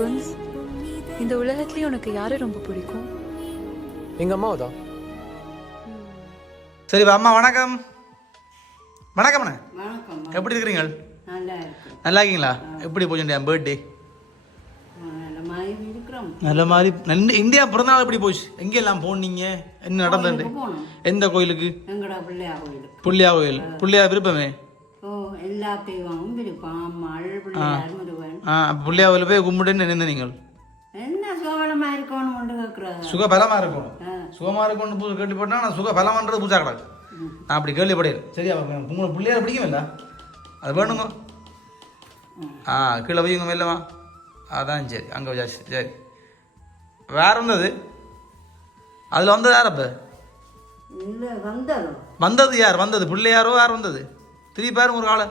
குன்ஸ் இந்த உலகத்துலயே உனக்கு யாரை ரொம்ப பிடிக்கும்? எங்கள் அம்மாவை தான் சரி அம்மா வணக்கம். வணக்கம் அண்ணா. எப்படி இருக்கிறீங்க? நல்லா இருக்கு நல்லா இருக்கீங்களா? எப்படி போச்சு என் பர்த்டே நல்ல மாதிரி இந்தியா பிறந்தநாள் எப்படி போச்சு? எங்கெல்லாம் போனீங்க? என்ன நடந்தது? எந்த கோயிலுக்கு? எங்கடா பிள்ளையா கோயில். புள்ளியா விருப்பமே? எல்லா தெய்வமும் முருகன் கோயில் போய் கும்பிட்டுன்னு நினைந்த நீங்கள். என்ன சோழமா இருக்கணும் கொண்டு கேட்கறது சுகபலமா இருக்கணும். சுகமா இருக்கணும் பூ கேள்விப்பட்டா நான் சுகபலமான்றது பூஜா கிடக்கு. நான் அப்படி கேள்விப்படையில சரியா உங்களுக்கு பிள்ளையார பிடிக்குமில்ல அது வேணுங்க. ஆ கீழே வையுங்க மெல்லவா அதான் சரி அங்கே வச்சாச்சு சரி. வேற இருந்தது அதில் வந்தது யார் அப்போ? வந்தது? யார்? வந்தது. பிள்ளையாரோ யார் வந்தது? திருப்பி பாருங்க ஒரு ஆளை.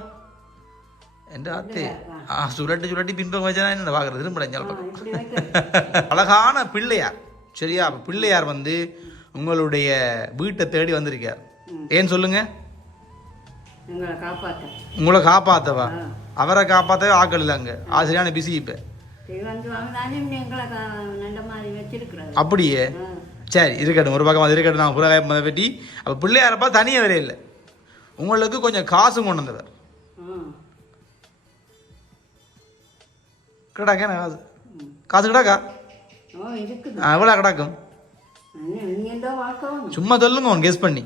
அத்தே. ஆ. சுரட்டி சுரட்டி பின்பக்கம் வச்சா என்ன பார்க்குறது? திரும்ப பக்கம் இப்படி வைக்க அழகான பிள்ளையார். சரியா? அப்ப பிள்ளையார் வந்து உங்களுடைய வீட்டை தேடி வந்திருக்கார். ஏன் சொல்லுங்க? உங்களை காப்பாத்தவா? அவரை காப்பாத்தவே ஆக்கள் இல்லை அங்க. ஆசிரியான பிஸி இப்ப. அப்படியே? சரி இருக்கட்டும். ஒரு பக்கம் அது இருக்கட்டும். நான் புறகாய பற்றி அப்போ பிள்ளையாரப்பா தனியாக வேலையே இல்லை. உங்களுக்கு கொஞ்சம் காசும் கொண்டு வந்தவர். ம் கிடாக்க என்ன காசு? காசு கிடாக்கா? எவ்வளோ கிடக்கும்? சும்மா சொல்லுங்க உன் கெஸ் பண்ணி.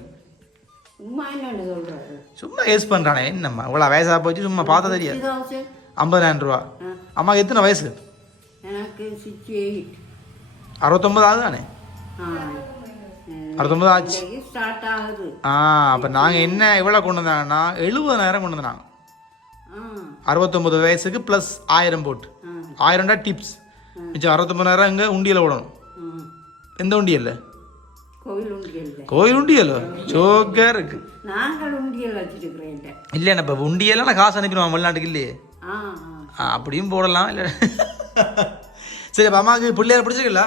சும்மா கெஸ் பண்ணுறானே என்னம்மா? இவ்வளோ வயசாக போச்சு சும்மா பார்த்தா தெரியாது ஐம்பதாயிரம் ரூபா. ஆ. அம்மாக்கு எத்தனை வயசு? அறுபத்தொம்பது ஆகுதானே? அறுபத்தொம்பது ஆச்சு. ஸ்டார்ட் ஆகுது. ஆ அப்போ நாங்கள் என்ன எவ்வளோ கொண்டு வந்தாங்கன்னா எழுபதாயிரம் கொண்டு வந்தாங்க. அறுபத்தொம்பது வயசுக்கு ப்ளஸ் ஆயிரம் போட்டு. ஆயிரம்டா டிப்ஸ் மிச்சம் அறுபத்தொம்பதாயிரம் இங்கே உண்டியல விடணும். எந்த உண்டியல்? கோயில் உண்டியலோ சோக்கா இருக்கு இல்லைண்ணா இப்போ உண்டியெல்லாம் காசு அனுப்பிடுவான் வெளிநாட்டுக்கு இல்லையே. அப்படியும் போடலாம் இல்லை. சரி அப்போ அம்மாவுக்கு பிள்ளையார் பிடிச்சிக்கல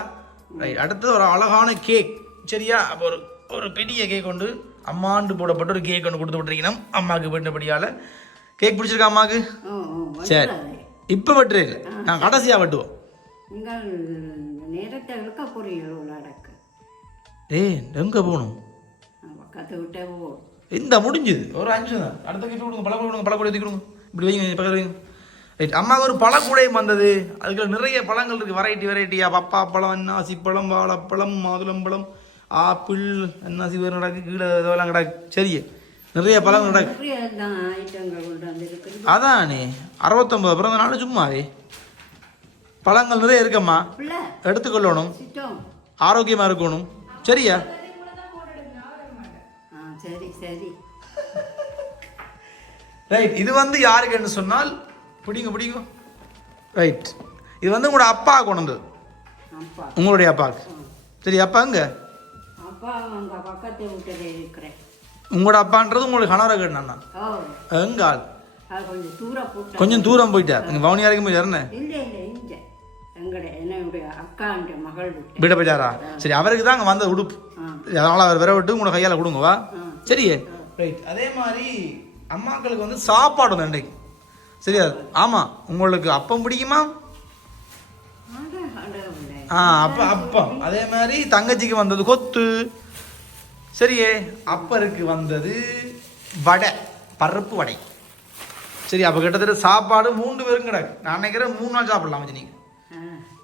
ரைட் அடுத்தது ஒரு அழகான கேக் சரியா? அப்போ ஒரு ஒரு பெரிய கேக் கொண்டு அம்மாண்டு போடப்பட்ட ஒரு கேக் ஒன்று கொடுத்து விட்டுருக்கணும். அம்மாவுக்கு வேண்டபடியால் கேக் பிடிச்சிருக்கா அம்மாவுக்கு சரி. இப்போ வெட்டுறே நான் கடைசியாக வெட்டுவோம். ஏய் எங்கே போகணும்? பக்கத்து விட்டே போ. இந்த முடிஞ்சுது. ஒரு அஞ்சு தான். அடுத்த கிட்ட கொடுங்க. பழக்கூட கொடுங்க. பழக்கூட ஊற்றி கொடுங்க இப்படி வைங்க பக்கத்தில் வைங்க. ரைட் அம்மாவுக்கு ஒரு பழக்கூடையும் வந்தது. அதுக்குள்ள நிறைய பழங்கள் இருக்குது வெரைட்டி வெரைட்டியா பப்பா பழம் அன்னாசி பழம் வாழைப்பழம் மாதுளம்பழம். ஆப்பிள் அன்னாசி வேறு கிடக்கு கீழே இதெல்லாம் கிடக்கு. சரியே. நிறைய பழங்கள் கிடக்கு. அதானே. அறுபத்தொம்பது பிறந்த நாள் சும்மாவே. பழங்கள் நிறைய இருக்கம்மா. எடுத்துக்கொள்ளணும். ஆரோக்கியமாக இருக்கணும். சரியா? சரி சரி. ரைட் இது வந்து யாருக்குன்னு சொன்னால் பிடிங்க பிடிங்க. ரைட் இது வந்து உங்களோட அப்பா கொண்டு வந்தது. அப்பா. உங்களுடைய அப்பாவுக்கு. சரி அப்பா எங்க? அப்பா அங்கே பக்கத்து வீட்டில் இருக்கிறேன். உங்களோட அப்பான்றது உங்களுக்கு கணவரை கேட்டாண்ணா எங்க ஆள் கொஞ்சம் தூரம் போட்டு கொஞ்சம் தூரம் போயிட்டார். நீங்க வவுனியா வரைக்கும் போயிட்டாருன்னு இல்லை இல்லை இங்க. என்னுடைய மகள் வீட்டை போயிட்டாரா? சரி அவருக்கு தான் அங்கே வந்த உடுப்பு. அதனால அவர் விர விட்டு உங்களை கையால் கொடுங்கவா. சரியே? ரைட் அதே மாதிரி அம்மாக்களுக்கு வந்து சாப்பாடு வந்து அன்றைக்கு சரியா? ஆமாம் உங்களுக்கு அப்பம் பிடிக்குமா. ஆ அப்ப அப்பம் அதே மாதிரி தங்கச்சிக்கு வந்தது கொத்து. சரியே அப்பருக்கு வந்தது வடை பருப்பு வடை. சரி அப்போ கிட்டத்தட்ட சாப்பாடு மூன்று பேரும் கிடக்கு. நான் நினைக்கிறேன் மூணு நாள் சாப்பிடலாம் நீங்கள்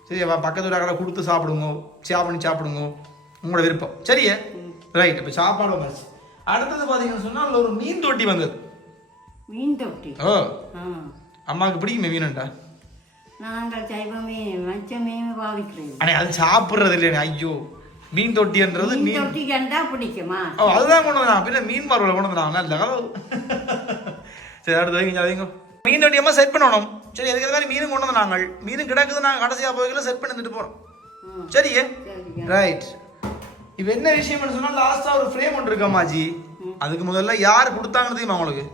சரி அப்போ பக்கத்து வீட்டாக்களை கொடுத்து சாப்பிடுங்க. ஷேர் பண்ணி சாப்பிடுங்க. உங்களோட விருப்பம். சரியே? ரைட் இப்போ சாப்பாடு வந்துச்சு அடுத்தது பார்த்தீங்கன்னு சொன்னால் ஒரு மீன் தொட்டி வந்தது. மீன் தொட்டி? ஓ. அம்மாவுக்கு பிடிக்குமே மீனுண்டா? நாங்கள் சைவமே மச்சமே பாவிக்கிறோம் அண்ணே அது சாப்பிட்றது இல்லைண்ணே ஐயோ. மீன் தொட்டின்றது மீன் தொட்டி கண்டா பிடிக்குமா? ஓ அதுதான் கொண்டு வந்தான். பின்ன மீன் பார்வலை கொண்டு வந்தான். நல்ல கதவு சரி அடுத்து வைங்க வைங்க. மீன் வண்டியமாக செட் பண்ணணும். சரி அதுக்கு மாதிரி மீனும் கொண்டு வந்தாங்க மீன் கிடக்குது நாங்கள் கடைசியாக போய்க்கல செட் பண்ணி வந்துட்டு போகிறோம். சரியே? ரைட் இப்போ என்ன விஷயம்னு சொன்னால் லாஸ்ட்டாக ஒரு ஃப்ரேம் ஒன்று இருக்கம்மாஜி அதுக்கு முதல்ல யார் கொடுத்தாங்கன்னு தெரியுமா உங்களுக்கு?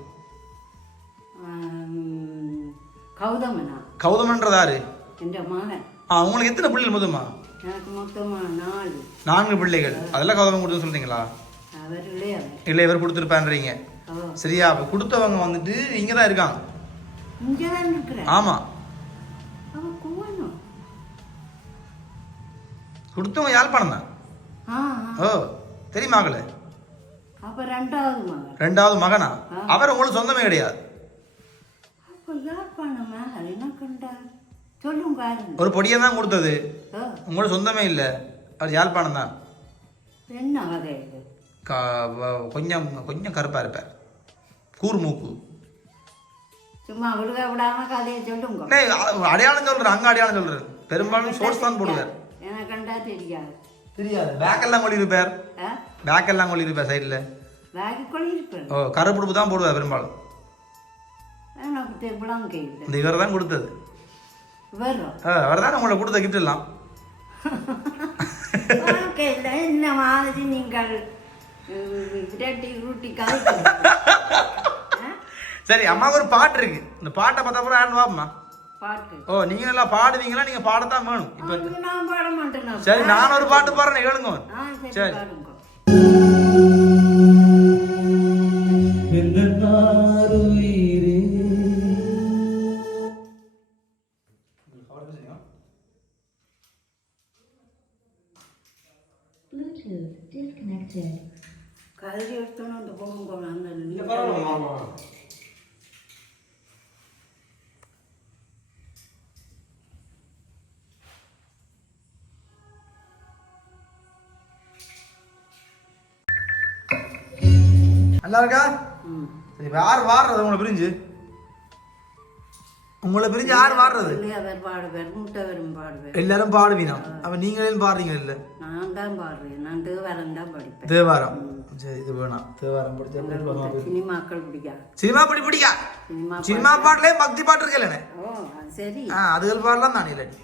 கௌதமனா? கௌதமன்றது யாரு என்ற மகன் ஆ உங்களுக்கு எத்தனை பிள்ளைகள் எனக்கு மொத்தமா நாலு. நான்கு பிள்ளைகள். அதெல்லாம் கௌதமம் கொடுத்து சொல்றீங்களா? இல்லை இவர் கொடுத்துருப்பான்றீங்க. சரியா அப்போ கொடுத்தவங்க வந்துட்டு இங்கே தான் இருக்காங்க இங்கே தான் இருக்கிறேன் ஆமாம் கொடுத்தவங்க யாழ்ப்பாணம் தான். ஓ தெரியுமாங்களே அப்ப ரெண்டாவது மகன். ரெண்டாவது மகனா? ஆ. அவர் உங்களுக்கு சொந்தமே கிடையாது. அப்ப யாழ்ப்பாணம் ஒரு பொடியை தான் கொடுத்தது. ஓ, உங்களுக்கு சொந்தமே இல்லை. அவர் யாழ்ப்பாணம் தான் கொஞ்சம் கொஞ்சம் கருப்பாக இருப்பார். கூர் மூக்கு சும்மா விடுக விடாம கதையை சொல்லுங்க. அடையாளம் சொல்கிறேன் அங்கே அடையாளம் சொல்கிறேன் பெரும்பாலும் சோர்ஸ் தான் போடுவார். எனக்கு கண்டா தெரியாது. தெரியாது. பேக்கெல்லாம் கொள்ளி இருப்பார் ஆ? பேக்கெல்லாம் கொள்ளி இருப்பார் சைடில் ஓ கருப்புடுப்பு தான் போடுவார் பெரும்பாலும். எனக்கு தெருப்பலாம் கேட்குது இந்த இவர் தான் கொடுத்தது. அவர் தான் உங்களை கொடுத்த கிஃப்ட் எல்லாம்? என்ன மாதிரி நீங்கள்? சரி அம்மாவுக்கு ஒரு பாட்டு இருக்கு. இந்த பாட்டை பார்த்தா கூட வாப்பம்மா பாட்டு? ஓ நீங்க நல்லா பாடுவீங்களா? நீங்க பாடத்தான் வேணும். இப்போ. சரி நான் ஒரு பாட்டு பாடுறேன் கேளுங்க சரி எடுத்தோன்னு அந்த பொம்மை அந்த நல்லா இருக்கா. சரி இப்ப யார் வாடுறது உங்களை பிரிஞ்சு? உங்களை பிரிஞ்சு யார் வாடுறது இல்லையா வேறு பாடுவேன் முட்டை வரும் பாடுவேன் எல்லாரும் பாடுவீனா அப்ப நீங்களே பாடுறீங்க இல்ல? நான் தான் பாடுறேன் நான் தேவாரம் தான் படிப்பேன். தேவாரம்? சரி இது வேணாம். தேவாரம் படிச்சா. சினிமாக்கள் சினிமா படி பிடிக்கா? சினிமா பாட்டுலயே பக்தி பாட்டு அது சரி. அதுகள் பாடலாம் தானே இல்லாடி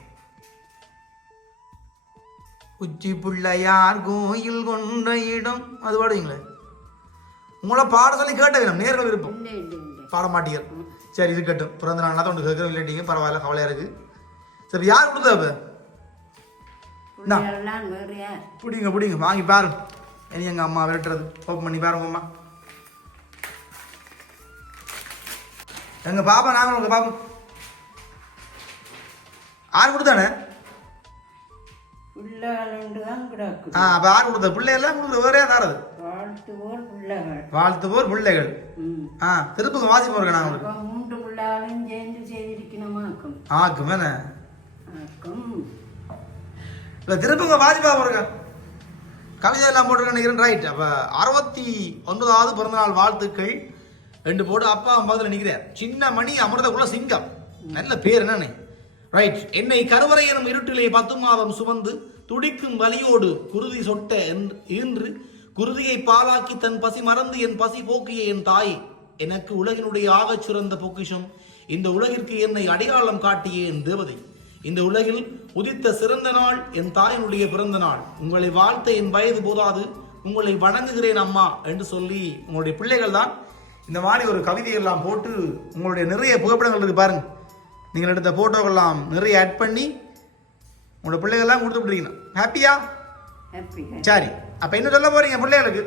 உச்சி பிள்ளையார் கோயில் கொண்ட இடம். அது பாடுவீங்களே? உங்களை பாட சொல்லி கேட்ட வேணும் நேர்கள் விருப்பம். பாட மாட்டீங்க சரி இருக்கட்டும். பிறந்த நாள் ஒன்று கேட்குறோம். இல்லாட்டிங்க பரவாயில்ல கவலையா இருக்கு. சரி யார் கொடுத்தா வேறையா பிடிங்க பிடிங்க வாங்கி பாருங்க இனி எங்க அம்மா விரட்டுறது. ஓப்பன் பண்ணி பாருங்க அம்மா. எங்க பாப்பா நாங்க உங்க பாப்பா. யார் கொடுத்தானே? ஆ அப்ப யார் கொடுத்தா பிள்ளை எல்லாம் கொடுக்குற வேறையா தாரது வாழ்த்துவோர் பிள்ளைகள். வாழ்த்துவோர் பிள்ளைகள். ஆ திருப்புங்க வாசி போறேன் நான் உங்களுக்கு? செய்திருக்கணுமாக்கும் ஆக்கு மேனே ஆக்கும் இல்லை திருப்புங்க வாசிப்பா போறங்க கவிதை எல்லாம் போட்டிருக்கேன் நினைக்கிறேன் ரைட் அப்போ அறுபத்தி ஒன்பதாவது பிறந்தநாள் வாழ்த்துக்கள் ரெண்டு போட்டு அப்பா அம்மாவில் நிற்கிறார் சின்ன மணி அமிர்தகுல சிங்கம் நல்ல பேர் என்னன்னு ரைட் என்னை கருவறை எனும் இருட்டிலே பத்து மாதம் சுமந்து துடிக்கும் வலியோடு குருதி சொட்ட என்று- ஈன்று குருதியை பாலாக்கி தன் பசி மறந்து என் பசி போக்கிய என் தாய் எனக்கு உலகினுடைய ஆகச் சிறந்த பொக்கிஷம் இந்த உலகிற்கு என்னை அடையாளம் காட்டிய என் தேவதை. இந்த உலகில் உதித்த சிறந்த நாள் என் தாயினுடைய பிறந்த நாள். உங்களை வாழ்த்த என் வயது போதாது உங்களை வணங்குகிறேன் அம்மா என்று சொல்லி உங்களுடைய பிள்ளைகள் தான் இந்த மாதிரி ஒரு கவிதையெல்லாம் போட்டு உங்களுடைய நிறைய புகைப்படங்கள் இருக்கு பாருங்க. நீங்கள் எடுத்த போட்டோக்கெல்லாம் நிறைய ஆட் பண்ணி உங்களோட பிள்ளைகள்லாம் கொடுத்து விட்டுருக்கீங்க. ஹாப்பியா ஹாப்பி சரி அப்போ என்ன சொல்ல போறீங்க பிள்ளைகளுக்கு?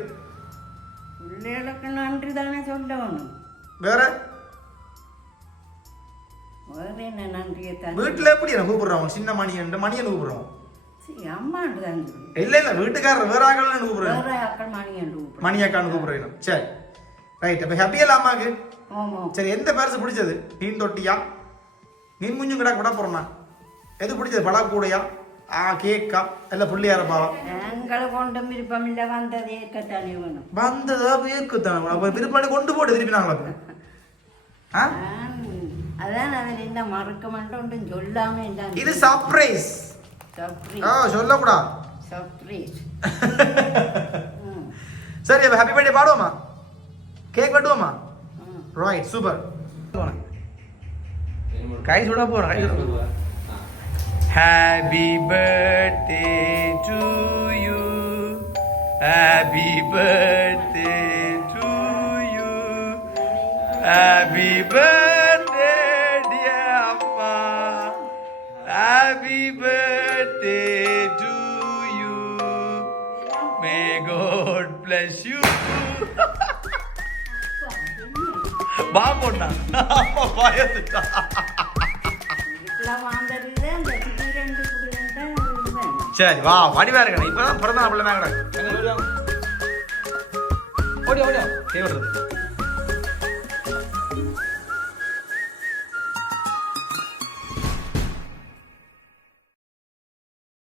பிள்ளைகளுக்கு நன்றி தானே வேற வேற? தானே வீட்டில் எப்படி என்ன கூப்பிடுறோம் சின்ன மணியன் மணியன் கூப்பிடுறோம் சரி. இல்லை இல்லை வீட்டுக்காரர் வேற ஆகலாம் கூப்பிடுறேன் வேற மணி என்று சரி. ரைட் அப்போ ஹாப்பியா அம்மாக்கு? ஆமாம் சரி எந்த பரிசு பிடிச்சது? மீன் தொட்டியா? மீன் முஞ்சும் கிடா கூட போறோமா எது பிடிச்சது? பழக்கூடையா ஆ கேக்கா இல்ல புள்ளியார பாவம் எங்களை கொண்டும் விருப்பம் இல்லை வந்ததே இருக்கத்தானே வேணும். வந்ததா பேருக்குத்தான் அப்ப விருப்பம் கொண்டு போட்டு திருப்பி நாங்களா ஆ. அதான் அவன் என்ன மறக்க மாட்டோம் சொல்லாம என்ன இது சர்ப்ரைஸ் சப்ரி ஆ சொல்லக்கூடாது சப்ரீஸ் சரி அப்ப ஹாப்பி பர்த்டே பாடுவோமா? கேக் வெட்டுவோமா? ரைட் சூப்பர் கை சுட போறோம் கை சுட happy birthday to you happy birthday to you happy birthday to you may God bless you. பயந்துட்டா குடிதான் சரி வா வடிவா இருக்கணும் இப்பதான் பிறந்த பிள்ளை எங்க வருவாங்க ஓடியா விடுறது